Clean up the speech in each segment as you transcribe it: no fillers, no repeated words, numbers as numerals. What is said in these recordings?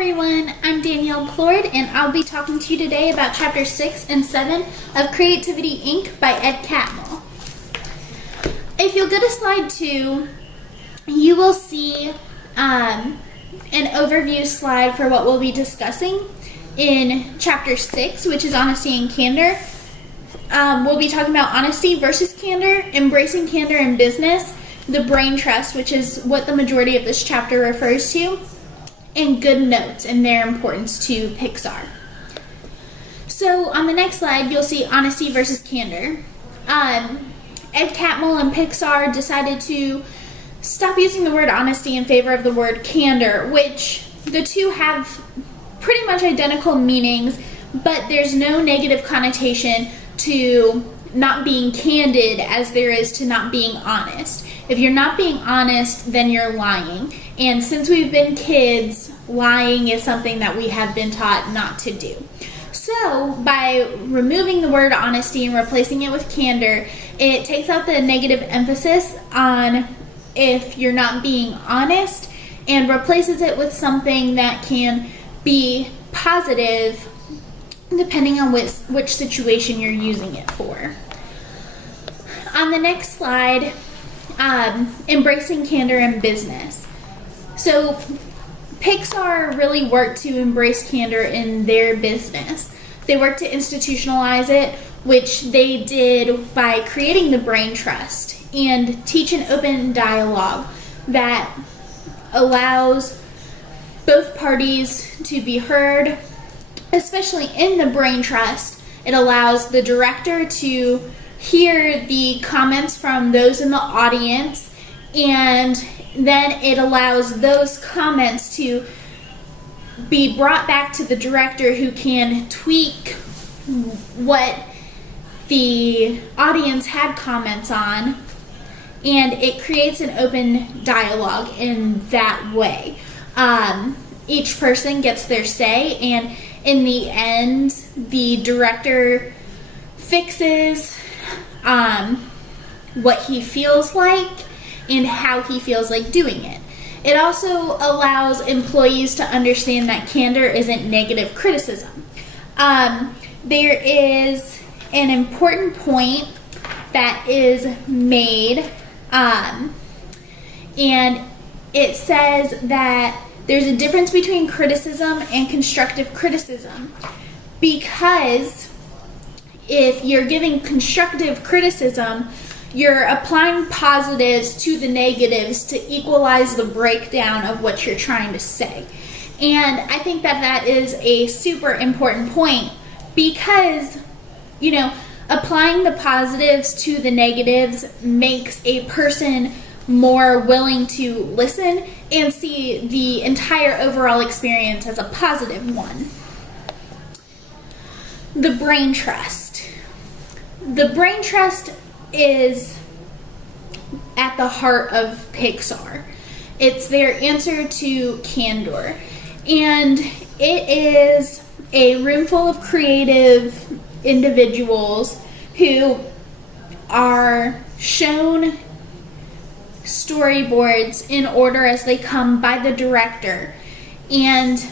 everyone, I'm Danielle Plord, and I'll be talking to you today about Chapter 6 and 7 of Creativity, Inc. by Ed Catmull. If you'll go to slide 2, you will see an overview slide for what we'll be discussing in Chapter 6, which is Honesty and Candor. We'll be talking about honesty versus candor, embracing candor in business, the brain trust, which is what the majority of this chapter refers to, and good notes and their importance to Pixar. So on the next slide, you'll see honesty versus candor. Ed Catmull and Pixar decided to stop using the word honesty in favor of the word candor, which the two have pretty much identical meanings, but there's no negative connotation to not being candid as there is to not being honest. If you're not being honest, then you're lying. And since we've been kids, lying is something that we have been taught not to do. So by removing the word honesty and replacing it with candor, it takes out the negative emphasis on if you're not being honest and replaces it with something that can be positive depending on which situation you're using it for. On the next slide, embracing candor in business. So Pixar really worked to embrace candor in their business. They worked to institutionalize it, which they did by creating the brain trust and teach an open dialogue that allows both parties to be heard. Especially in the brain trust, it allows the director to hear the comments from those in the audience, and then it allows those comments to be brought back to the director, who can tweak what the audience had comments on, and it creates an open dialogue in that way. Each person gets their say, and in the end, the director fixes what he feels like and how he feels like doing it. It also allows employees to understand that candor isn't negative criticism. There is an important point that is made, and it says that there's a difference between criticism and constructive criticism, because if you're giving constructive criticism, you're applying positives to the negatives to equalize the breakdown of what you're trying to say. And I think that that is a super important point, because, applying the positives to the negatives makes a person more willing to listen and see the entire overall experience as a positive one. The brain trust. The brain trust is at the heart of Pixar. It's their answer to candor. And it is a room full of creative individuals who are shown storyboards in order as they come by the director, and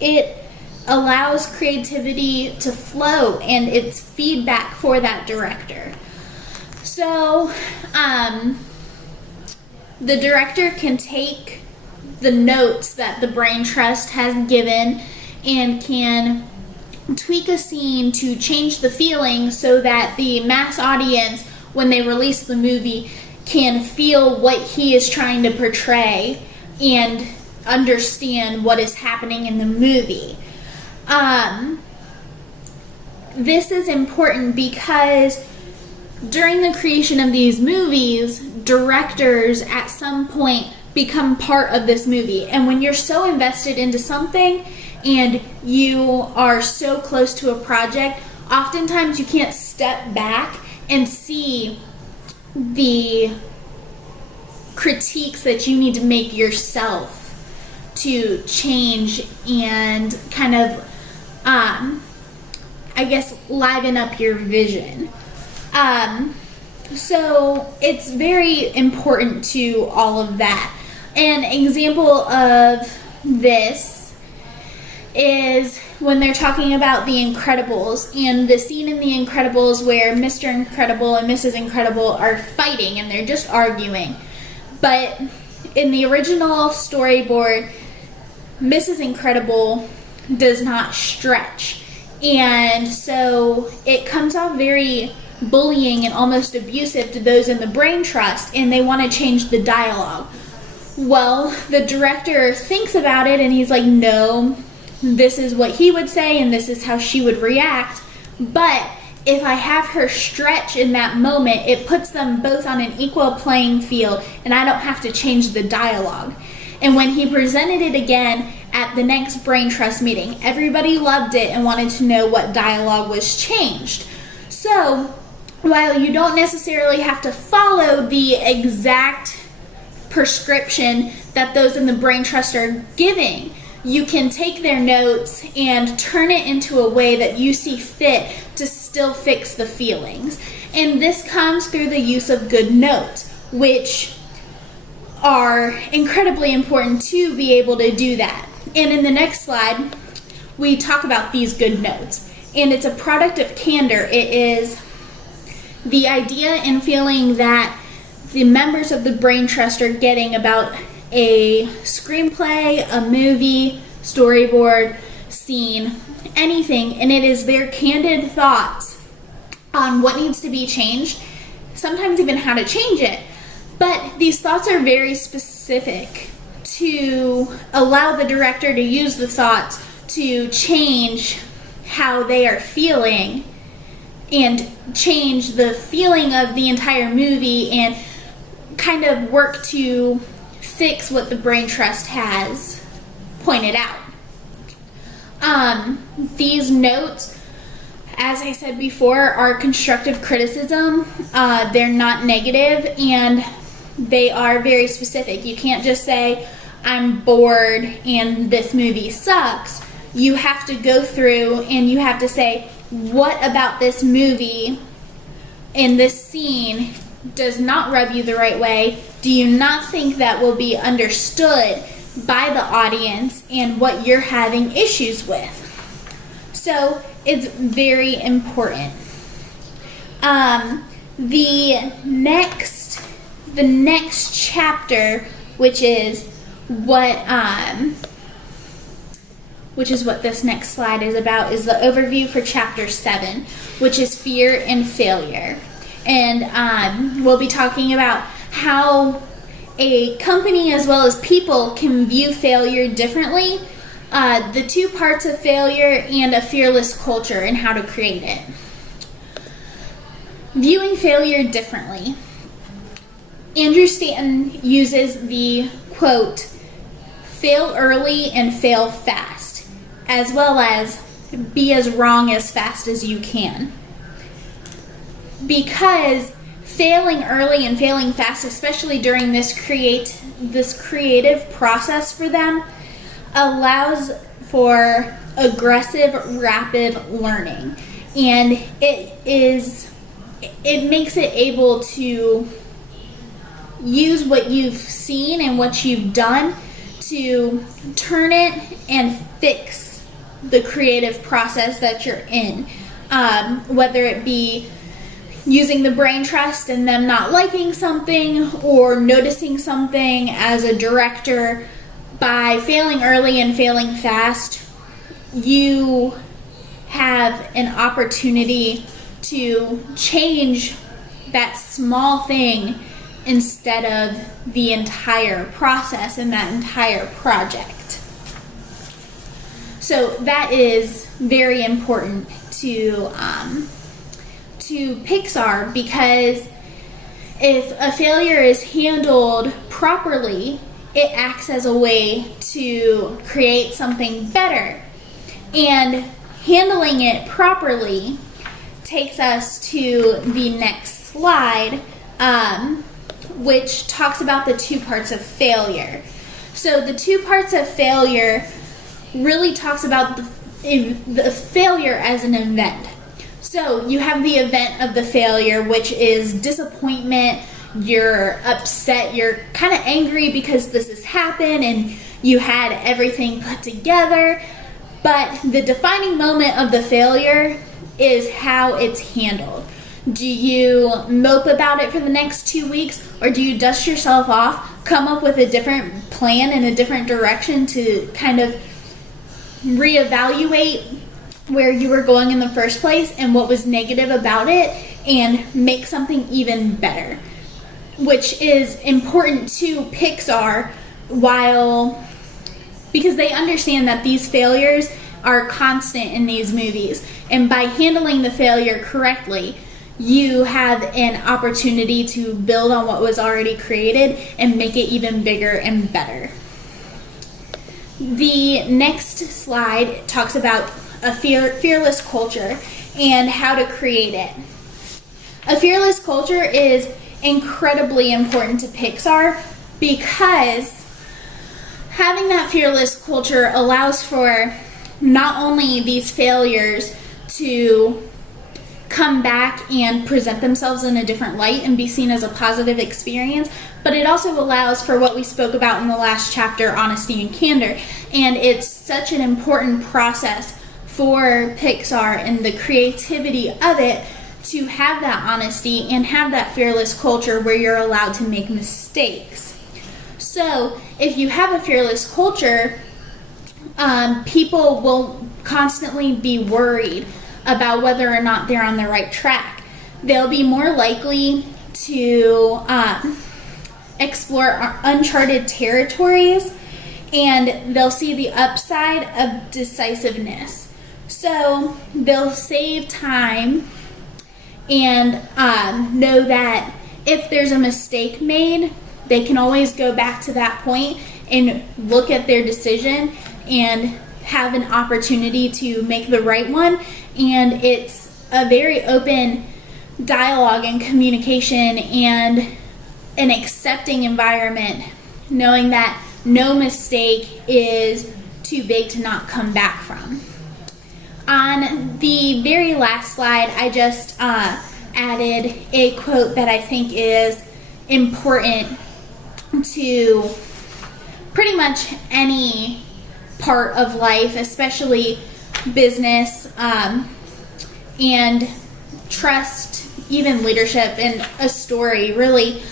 it allows creativity to flow, and it's feedback for that director. So the director can take the notes that the brain trust has given and can tweak a scene to change the feeling so that the mass audience, when they release the movie, can feel what he is trying to portray and understand what is happening in the movie. This is important because during the creation of these movies, directors at some point become part of this movie. And when you're so invested into something and you are so close to a project, oftentimes you can't step back and see the critiques that you need to make yourself to change and kind of, liven up your vision. So it's very important to all of that. An example of this is when they're talking about The Incredibles, and the scene in The Incredibles where Mr. Incredible and Mrs. Incredible are fighting and they're just arguing. But in the original storyboard, Mrs. Incredible does not stretch. And so it comes off very bullying and almost abusive to those in the brain trust, and they want to change the dialogue. Well, the director thinks about it and he's like, no, this is what he would say and this is how she would react. But if I have her stretch in that moment, it puts them both on an equal playing field and I don't have to change the dialogue. And when he presented it again at the next brain trust meeting, everybody loved it and wanted to know what dialogue was changed. So while you don't necessarily have to follow the exact prescription that those in the brain trust are giving, you can take their notes and turn it into a way that you see fit to still fix the feelings. And this comes through the use of good notes, which are incredibly important to be able to do that. And in the next slide, we talk about these good notes. And it's a product of candor. It is the idea and feeling that the members of the brain trust are getting about a screenplay, a movie, storyboard, scene, anything, and it is their candid thoughts on what needs to be changed, sometimes even how to change it. But these thoughts are very specific to allow the director to use the thoughts to change how they are feeling and change the feeling of the entire movie and kind of work to fix what the brain trust has pointed out. These notes, as I said before, are constructive criticism. They're not negative and they are very specific. You can't just say, I'm bored and this movie sucks. You have to go through and you have to say, what about this movie in this scene does not rub you the right way? Do you not think that will be understood by the audience and what you're having issues with? So it's very important. The next chapter, which is what this next slide is about, is the overview for chapter 7, which is fear and failure. And we'll be talking about how a company as well as people can view failure differently, the two parts of failure and a fearless culture and how to create it. Viewing failure differently. Andrew Stanton uses the quote, fail early and fail fast, as well as be as wrong as fast as you can. Because failing early and failing fast, especially during this creative process for them, allows for aggressive, rapid learning. And it makes it able to use what you've seen and what you've done to turn it and fix the creative process that you're in. Whether it be using the brain trust and them not liking something or noticing something as a director. By failing early and failing fast, you have an opportunity to change that small thing instead of the entire process and that entire project. So that is very important to Pixar, because if a failure is handled properly, it acts as a way to create something better. And handling it properly takes us to the next slide, which talks about the two parts of failure. So the two parts of failure really talks about the failure as an event. So you have the event of the failure, which is disappointment. You're upset, you're kind of angry because this has happened, and you had everything put together, but the defining moment of the failure is how it's handled. Do you mope about it for the next 2 weeks, or do you dust yourself off, come up with a different plan and a different direction to kind of reevaluate where you were going in the first place and what was negative about it and make something even better? Which is important to Pixar, because they understand that these failures are constant in these movies, and by handling the failure correctly, you have an opportunity to build on what was already created and make it even bigger and better. The next slide talks about a fearless culture and how to create it. A fearless culture is incredibly important to Pixar because having that fearless culture allows for not only these failures to come back and present themselves in a different light and be seen as a positive experience, but it also allows for what we spoke about in the last chapter, honesty and candor. And it's such an important process for Pixar and the creativity of it to have that honesty and have that fearless culture where you're allowed to make mistakes. So if you have a fearless culture, people will constantly be worried about whether or not they're on the right track. They'll be more likely to explore uncharted territories, and they'll see the upside of decisiveness. So they'll save time and know that if there's a mistake made, they can always go back to that point and look at their decision and have an opportunity to make the right one. And it's a very open dialogue and communication and an accepting environment, knowing that no mistake is too big to not come back from. On the very last slide, I just added a quote that I think is important to pretty much any part of life, especially business and trust, even leadership, and a story. Really,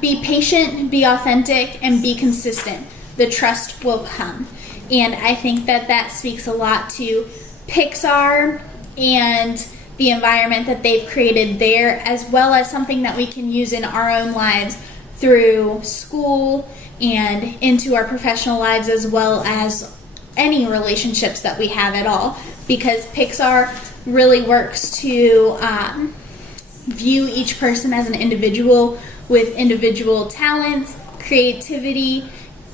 be patient, be authentic, and be consistent. The trust will come. And I think that speaks a lot to Pixar and the environment that they've created there, as well as something that we can use in our own lives through school and into our professional lives, as well as any relationships that we have at all, because Pixar really works to view each person as an individual with individual talents, creativity,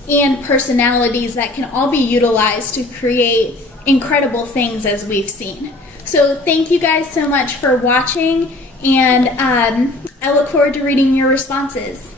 and personalities that can all be utilized to create incredible things, as we've seen. So thank you guys so much for watching, and I look forward to reading your responses.